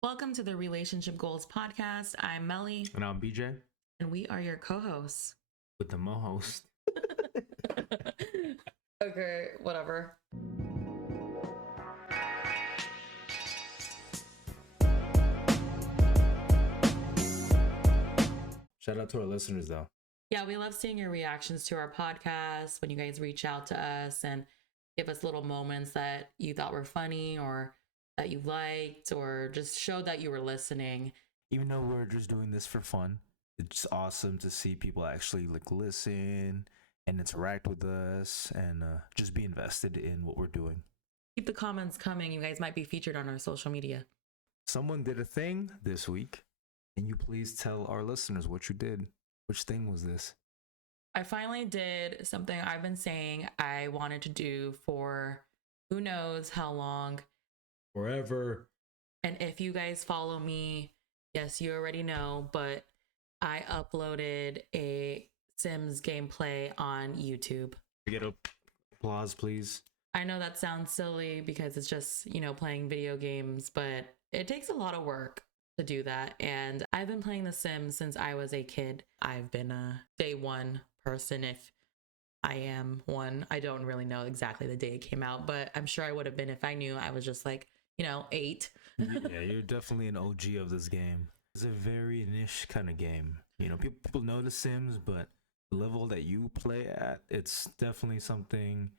Welcome to the Relationship Goals podcast. I'm Melly. And I'm BJ. And we are your co-hosts. With the mo-host. Okay, whatever. Shout out to our listeners, though. Yeah, we love seeing your reactions to our podcast when you guys reach out to us and give us little moments that you thought were funny or that you liked or just showed that you were listening. Even though we're just doing this for fun, it's awesome to see people actually listen and interact with us and just be invested in what we're doing. Keep the comments coming. You guys might be featured on our social media. Someone did a thing this week. Can you please tell our listeners what you did? Which thing was this? I finally did something I've been saying I wanted to do for who knows how long. Forever. And if you guys follow me, yes, you already know, but I uploaded a Sims gameplay on YouTube. Get a applause, please. I know that sounds silly because it's just, playing video games, but it takes a lot of work to do that. And I've been playing The Sims since I was a kid. I've been a day one person, if I am one. I don't really know exactly the day it came out, but I'm sure I would have been if I knew I was just 8. Yeah, you're definitely an OG of this game. It's a very niche kind of game. People know The Sims, but the level that you play at, it's definitely something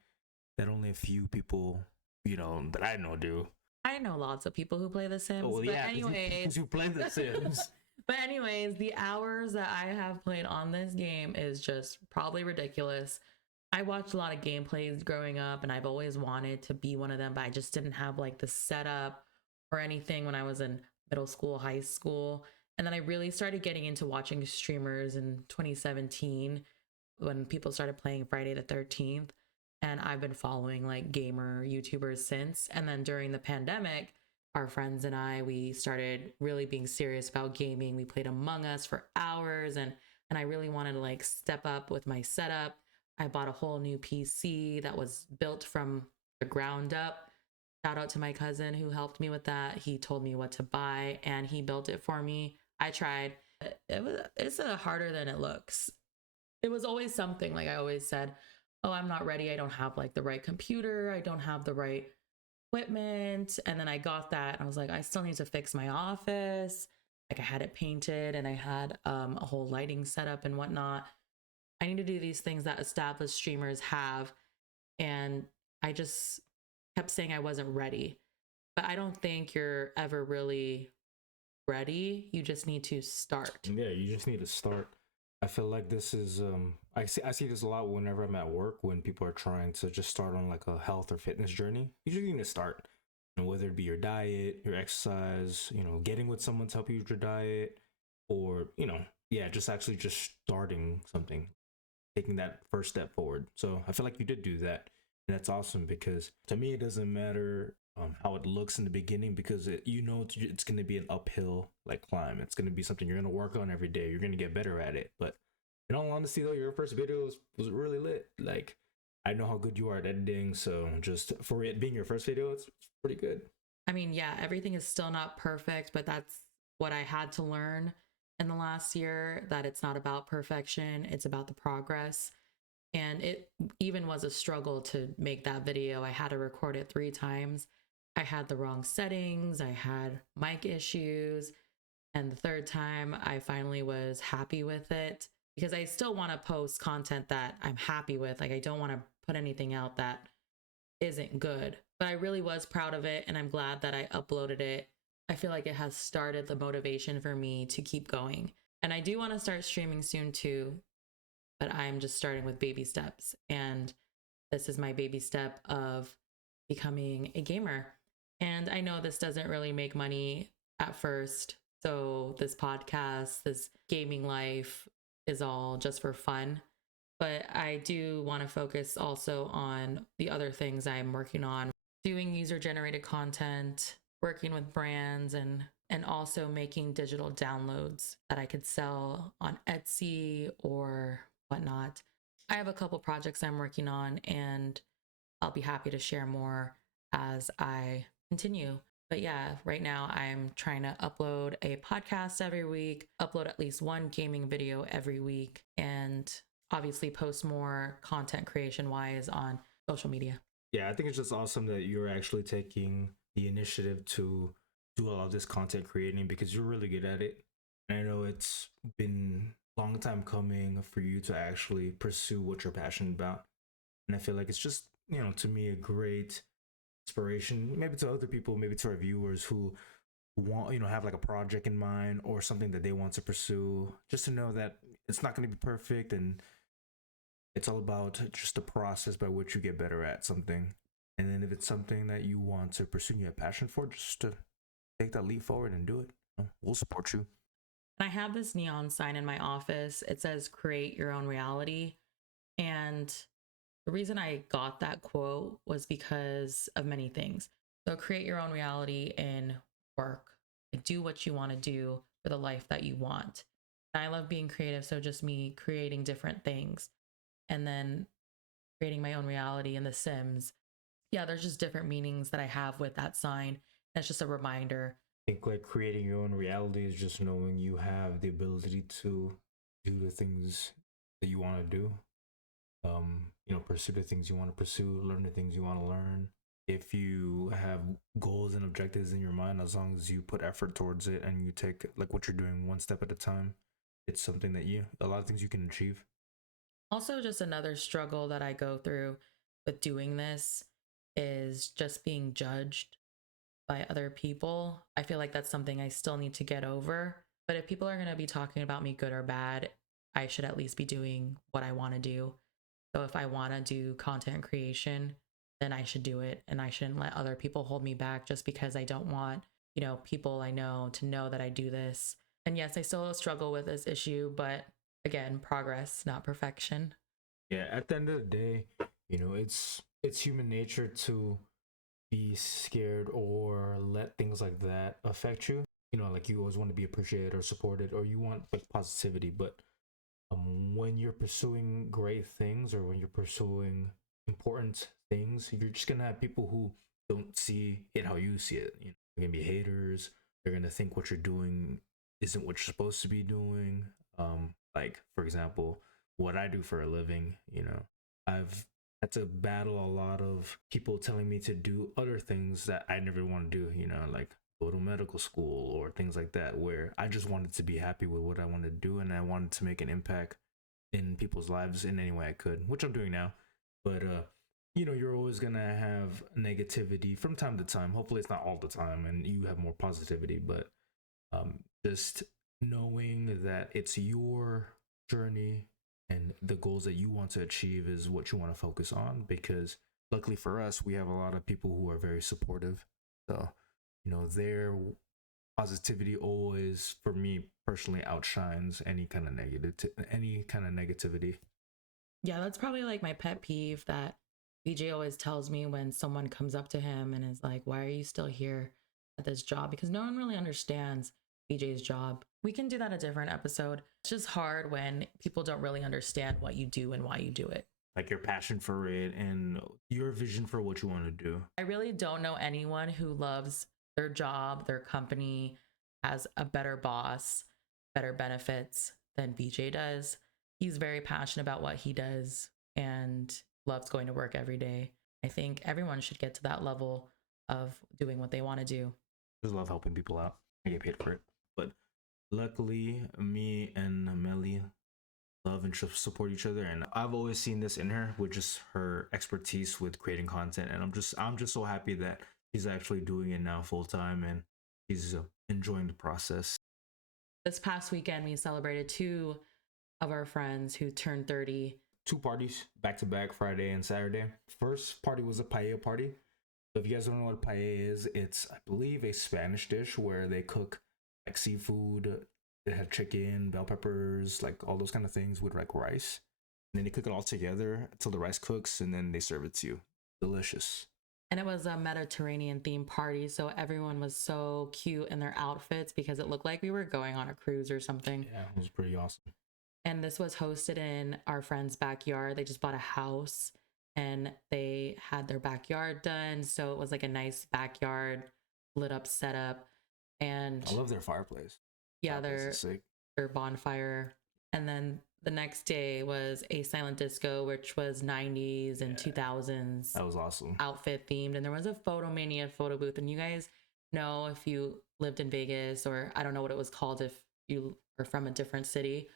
that only a few people, that I know do. I know lots of people who play The Sims. Oh, well, but yeah, anyways, who play The Sims. But anyways, the hours that I have played on this game is just probably ridiculous. I watched a lot of gameplays growing up and I've always wanted to be one of them, but I just didn't have the setup or anything when I was in middle school, high school. And then I really started getting into watching streamers in 2017 when people started playing Friday the 13th. And I've been following gamer YouTubers since. And then during the pandemic, our friends and we started really being serious about gaming. We played Among Us for hours and I really wanted to step up with my setup. I bought a whole new PC that was built from the ground up. Shout out to my cousin who helped me with that. He told me what to buy and he built it for me. I tried. It's harder than it looks. It was always something, I always said, oh, I'm not ready. I don't have the right computer. I don't have the right equipment. And then I got that and I was like, I still need to fix my office. I had it painted and I had a whole lighting setup and whatnot. I need to do these things that established streamers have. And I just kept saying I wasn't ready. But I don't think you're ever really ready. You just need to start. Yeah, you just need to start. I feel like this is I see this a lot whenever I'm at work when people are trying to just start on a health or fitness journey. You just need to start. Whether it be your diet, your exercise, getting with someone to help you with your diet, or just actually just starting something, taking that first step forward. So I feel like you did do that, and that's awesome because to me it doesn't matter how it looks in the beginning because it's going to be an uphill climb. It's going to be something you're going to work on every day. You're going to get better at it. But in all honesty, though, your first video was really lit. I know how good you are at editing, so just for it being your first video, it's pretty good. I mean, yeah, everything is still not perfect, but that's what I had to learn in the last year, that it's not about perfection, it's about the progress. And it even was a struggle to make that video. I had to record it 3 times. I had the wrong settings, I had mic issues, and the third time I finally was happy with it because I still want to post content that I'm happy with. I don't want to put anything out that isn't good, but I really was proud of it and I'm glad that I uploaded it. I feel like it has started the motivation for me to keep going. And I do want to start streaming soon too, but I'm just starting with baby steps. And this is my baby step of becoming a gamer. And I know this doesn't really make money at first. So this podcast, this gaming life is all just for fun. But I do want to focus also on the other things I'm working on, doing user-generated content, working with brands, and also making digital downloads that I could sell on Etsy or whatnot. I have a couple projects I'm working on and I'll be happy to share more as I continue. But yeah, right now I'm trying to upload a podcast every week, upload at least one gaming video every week, and obviously post more content creation wise on social media. Yeah, I think it's just awesome that you're actually taking the initiative to do all of this content creating because you're really good at it. And I know it's been a long time coming for you to actually pursue what you're passionate about. And I feel like it's just, to me, a great inspiration, maybe to other people, maybe to our viewers who want, have like a project in mind or something that they want to pursue, just to know that it's not going to be perfect and it's all about just the process by which you get better at something. And then if it's something that you want to pursue and you have passion for, just to take that leap forward and do it. We'll support you. I have this neon sign in my office. It says create your own reality. And the reason I got that quote was because of many things. So create your own reality in work. Like do what you want to do for the life that you want. And I love being creative. So just me creating different things and then creating my own reality in The Sims. Yeah, there's just different meanings that I have with that sign. That's just a reminder. I think like creating your own reality is just knowing you have the ability to do the things that you want to do. Pursue the things you want to pursue, learn the things you want to learn. If you have goals and objectives in your mind, as long as you put effort towards it and you take like what you're doing one step at a time, it's something that a lot of things you can achieve. Also, just another struggle that I go through with doing this is just being judged by other people. I feel like that's something I still need to get over. But if people are going to be talking about me good or bad, I should at least be doing what I want to do. So if I want to do content creation, then I should do it. And I shouldn't let other people hold me back just because I don't want, people I know to know that I do this. And yes, I still struggle with this issue, but again, progress, not perfection. Yeah, at the end of the day, it's human nature to be scared or let things like that affect you. Like you always want to be appreciated or supported, or you want like positivity. But when you're pursuing great things or when you're pursuing important things, you're just gonna have people who don't see it how you see it. They're gonna be haters. They're gonna think what you're doing isn't what you're supposed to be doing. Like for example, what I do for a living, I've had to battle a lot of people telling me to do other things that I never want to do, like go to medical school or things like that, where I just wanted to be happy with what I wanted to do and I wanted to make an impact in people's lives in any way I could, which I'm doing now. But you're always gonna have negativity from time to time. Hopefully it's not all the time and you have more positivity, but just knowing that it's your journey and the goals that you want to achieve is what you want to focus on, because luckily for us we have a lot of people who are very supportive. So their positivity always, for me personally, outshines any kind of negativity. Yeah, that's probably like my pet peeve that BJ always tells me when someone comes up to him and is like, why are you still here at this job? Because no one really understands BJ's job. We can do that a different episode. It's just hard when people don't really understand what you do and why you do it. Like your passion for it and your vision for what you want to do. I really don't know anyone who loves their job, their company, has a better boss, better benefits than BJ does. He's very passionate about what he does and loves going to work every day. I think everyone should get to that level of doing what they want to do. I just love helping people out. I get paid for it. But luckily, me and Melly love and support each other, and I've always seen this in her with just her expertise with creating content, and I'm just so happy that she's actually doing it now full time and she's enjoying the process. This past weekend we celebrated two of our friends who turned 30. Two parties back to back, Friday and Saturday. First party was a paella party. So if you guys don't know what paella is, it's, I believe, a Spanish dish where they cook like seafood. They have chicken, bell peppers, like all those kind of things with like rice. And then they cook it all together until the rice cooks and then they serve it to you. Delicious. And it was a Mediterranean themed party. So everyone was so cute in their outfits because it looked like we were going on a cruise or something. Yeah, it was pretty awesome. And this was hosted in our friend's backyard. They just bought a house and they had their backyard done. So it was like a nice backyard lit up setup. And I love their fireplace. yeah, Fireplace is sick. their bonfire. And then the next day was a silent disco, which was 90s and 2000s That was awesome. outfit themed. And there was a Photo Mania photo booth. And you guys know, if you lived in Vegas, or I don't know what it was called if you are from a different city,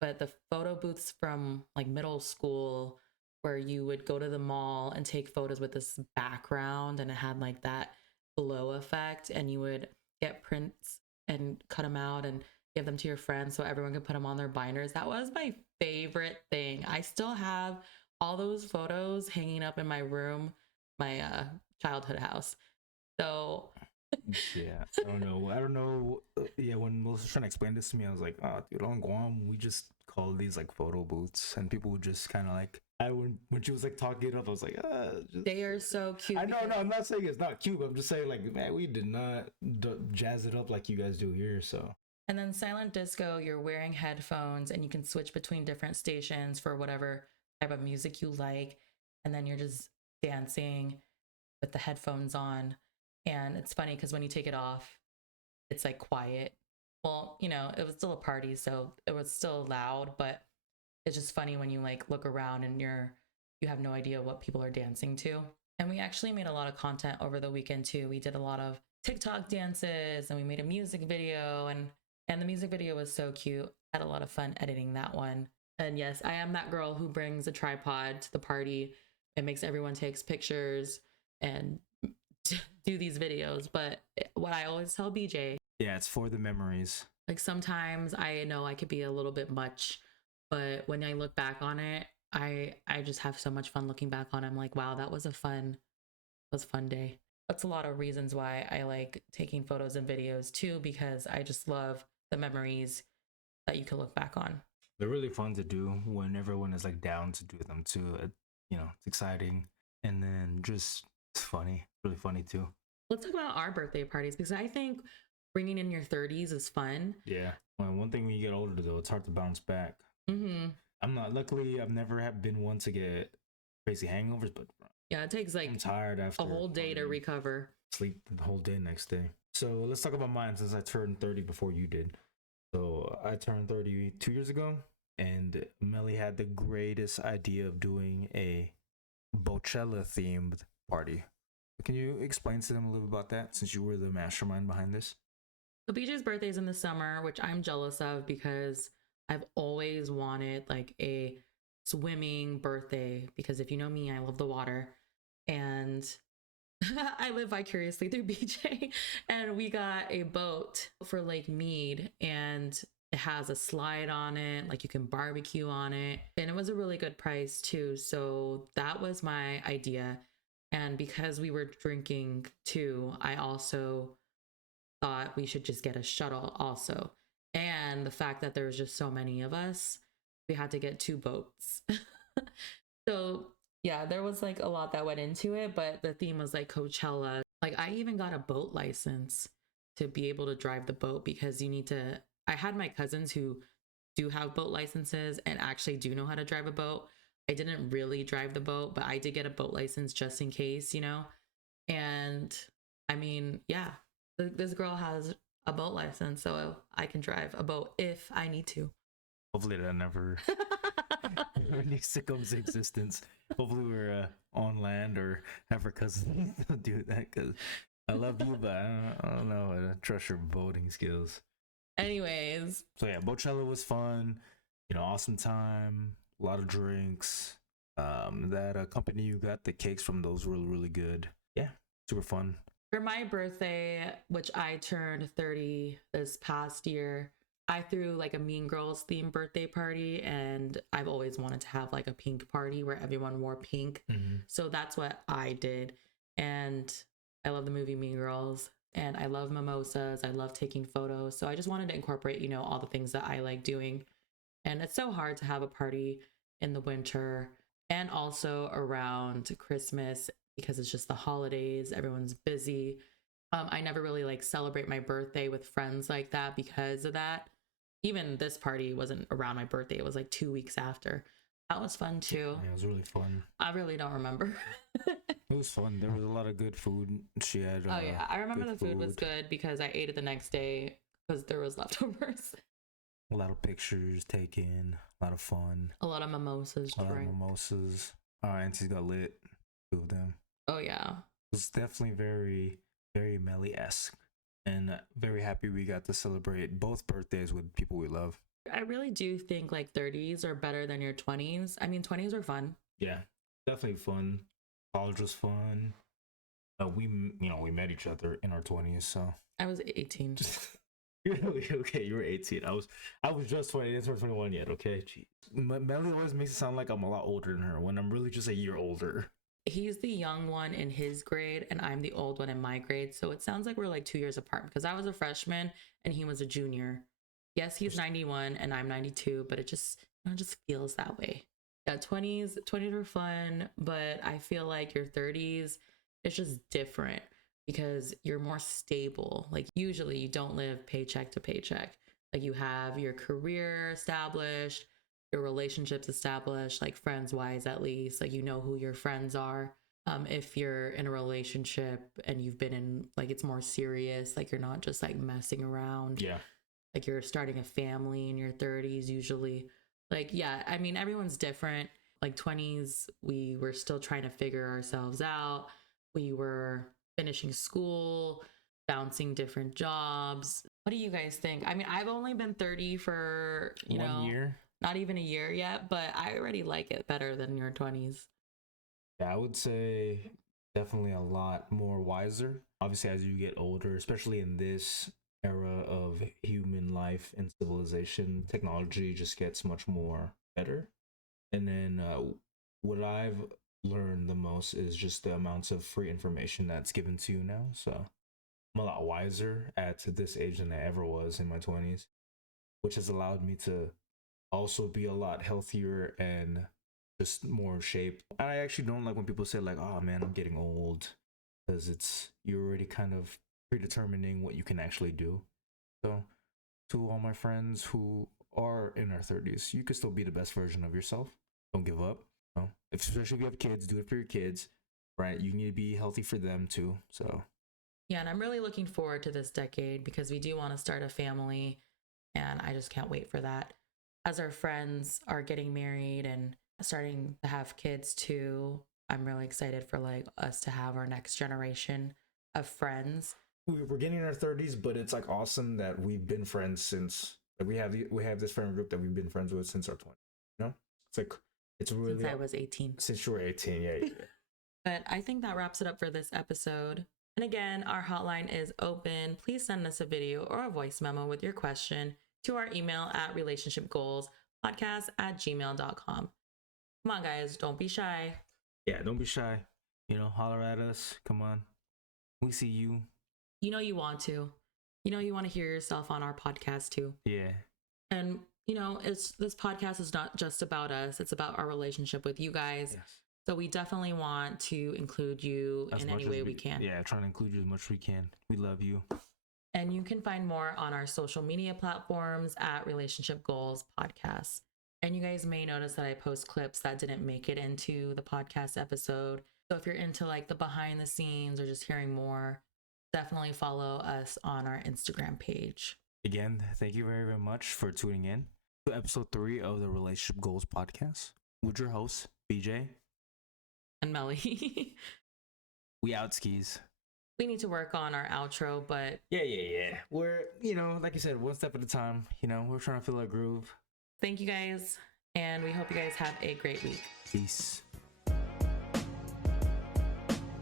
but the photo booths from like middle school, where you would go to the mall and take photos with this background and it had like that glow effect, and you would get prints and cut them out and give them to your friends so everyone could put them on their binders. That was my favorite thing. I still have all those photos hanging up in my room, my childhood house. So yeah, I don't know. Yeah, when Melissa was trying to explain this to me, I was like, oh, dude, on Guam, we just call these like photo booths, and people would just kind of like, when she was like talking it up, I was like, they are so cute. I know, no, I'm not saying it's not cute, but I'm just saying, like, man, we did not jazz it up like you guys do here, so. And then silent disco, you're wearing headphones and you can switch between different stations for whatever type of music you like. And then you're just dancing with the headphones on. And it's funny because when you take it off, it's like quiet. Well, you know, it was still a party, so it was still loud, but it's just funny when you like look around and you have no idea what people are dancing to. And we actually made a lot of content over the weekend too. We did a lot of TikTok dances and we made a music video, and the music video was so cute. I had a lot of fun editing that one. And yes, I am that girl who brings a tripod to the party and makes everyone takes pictures and do these videos. But what I always tell BJ, yeah, it's for the memories. like sometimes I know I could be a little bit much, but when I look back on it, I just have so much fun looking back on it. I'm like, wow, that was a fun day. That's a lot of reasons why I like taking photos and videos too, because I just love the memories that you can look back on. They're really fun to do when everyone is like down to do them too. You know, it's exciting, and then just it's funny, really funny too. Let's talk about our birthday parties, because I think bringing in your 30s is fun. Yeah. Well, one thing when you get older though, it's hard to bounce back. Mm-hmm. Luckily, I've never been one to get crazy hangovers, but yeah, it takes like I'm tired after a whole day to recover. Sleep the whole day next day. So let's talk about mine, since I turned 30 before you did. So I turned 30 2 years ago, and Melly had the greatest idea of doing a Bochella themed party. Can you explain to them a little bit about that, since you were the mastermind behind this? So BJ's birthday is in the summer, which I'm jealous of because I've always wanted like a swimming birthday, because if you know me, I love the water, and I live vicariously through BJ. And we got a boat for Lake Mead, and it has a slide on it, like you can barbecue on it, and it was a really good price too. So that was my idea. And because we were drinking too, I also thought we should just get a shuttle also. And the fact that there was just so many of us, we had to get 2 boats. So yeah, there was like a lot that went into it, but the theme was like Coachella. Like I even got a boat license to be able to drive the boat, because you need to, I had my cousins who do have boat licenses and actually do know how to drive a boat. I didn't really drive the boat, but I did get a boat license just in case, you know? And I mean, yeah, this girl has a boat license, so I can drive a boat if I need to. Hopefully that never needs to come into existence. Hopefully we're on land or have our cousins do that, because I love you, but I don't know how to trust your boating skills. Anyways. So yeah, Bochella was fun. You know, awesome time. A lot of drinks. That company you got the cakes from, those were really good. Yeah, super fun. For my birthday, which I turned 30 this past year, I threw like a Mean Girls themed birthday party, and I've always wanted to have like a pink party where everyone wore pink. Mm-hmm. So that's what I did. And I love the movie Mean Girls, and I love mimosas. I love taking photos. So I just wanted to incorporate, you know, all the things that I like doing. And it's so hard to have a party in the winter and also around Christmas, because it's just the holidays. Everyone's busy. I never really like celebrate my birthday with friends like that because of that. Even this party wasn't around my birthday. It was like 2 weeks after. That was fun too. Yeah, it was really fun. I really don't remember. It was fun. There was a lot of good food. She had. Oh yeah, I remember the food was good because I ate it the next day because there was leftovers. A lot of pictures taken. A lot of fun. A lot of mimosas drank. Auntie's got lit. Two of them. Oh yeah. It was definitely very, very Melly-esque. And very happy we got to celebrate both birthdays with people we love. I really do think like 30s are better than your 20s. I mean, 20s are fun. Yeah, definitely fun. College was fun. We met each other in our 20s, so I was 18. Okay, you were 18. I was just 20. I didn't turn 21 yet. Okay, jeez. Melly always makes it sound like I'm a lot older than her when I'm really just a year older. He's the young one in his grade and I'm the old one in my grade, so it sounds like we're like 2 years apart because I was a freshman and he was a junior. Yes, he's 91 and I'm 92, but it just feels that way. Yeah, 20s are fun, but I feel like your 30s, it's just different because you're more stable. Like usually you don't live paycheck to paycheck. Like you have your career established, your relationships established, like friends wise at least, like you know who your friends are. If you're in a relationship and you've been in, like it's more serious, like you're not just like messing around. Yeah. Like you're starting a family in your 30s usually. Like, yeah, I mean, everyone's different. Like 20s, we were still trying to figure ourselves out. We were finishing school, bouncing different jobs. What do you guys think? I mean, I've only been 30 for, 1 year. Not even a year yet, but I already like it better than your 20s. Yeah, I would say definitely a lot more wiser. Obviously, as you get older, especially in this era of human life and civilization, technology just gets much more better. And then what I've learned the most is just the amounts of free information that's given to you now. So I'm a lot wiser at this age than I ever was in my 20s, which has allowed me to also be a lot healthier and just more shape. I actually don't like when people say like, oh man, I'm getting old, because you're already kind of predetermining what you can actually do. So to all my friends who are in their 30s, you can still be the best version of yourself. Don't give up. Especially if you have kids, do it for your kids, right? You need to be healthy for them too. So yeah, and I'm really looking forward to this decade because we do want to start a family and I just can't wait for that. As our friends are getting married and starting to have kids too, I'm really excited for like us to have our next generation of friends. we're getting in our 30s, but it's like awesome that we've been friends since, like we have this friend group that we've been friends with since our 20s. It's like it's really since I was 18. Since you were 18, yeah. But I think that wraps it up for this episode. And again, our hotline is open. Please send us a video or a voice memo with your question to our email at relationshipgoalspodcast@gmail.com. Come on, guys, don't be shy. Yeah, don't be shy. Holler at us. Come on. We see you. You want to. You want to hear yourself on our podcast too. Yeah. And, this podcast is not just about us. It's about our relationship with you guys. Yes. So we definitely want to include you in any way we can. Yeah, trying to include you as much as we can. We love you. And you can find more on our social media platforms at Relationship Goals Podcast. And you guys may notice that I post clips that didn't make it into the podcast episode. So if you're into like the behind the scenes or just hearing more, definitely follow us on our Instagram page. Again, thank you very, very much for tuning in to episode 3 of the Relationship Goals Podcast with your hosts, BJ and Melly. We out skis. We need to work on our outro, but yeah. We're, like you said, one step at a time. We're trying to feel our groove. Thank you guys, and we hope you guys have a great week. Peace.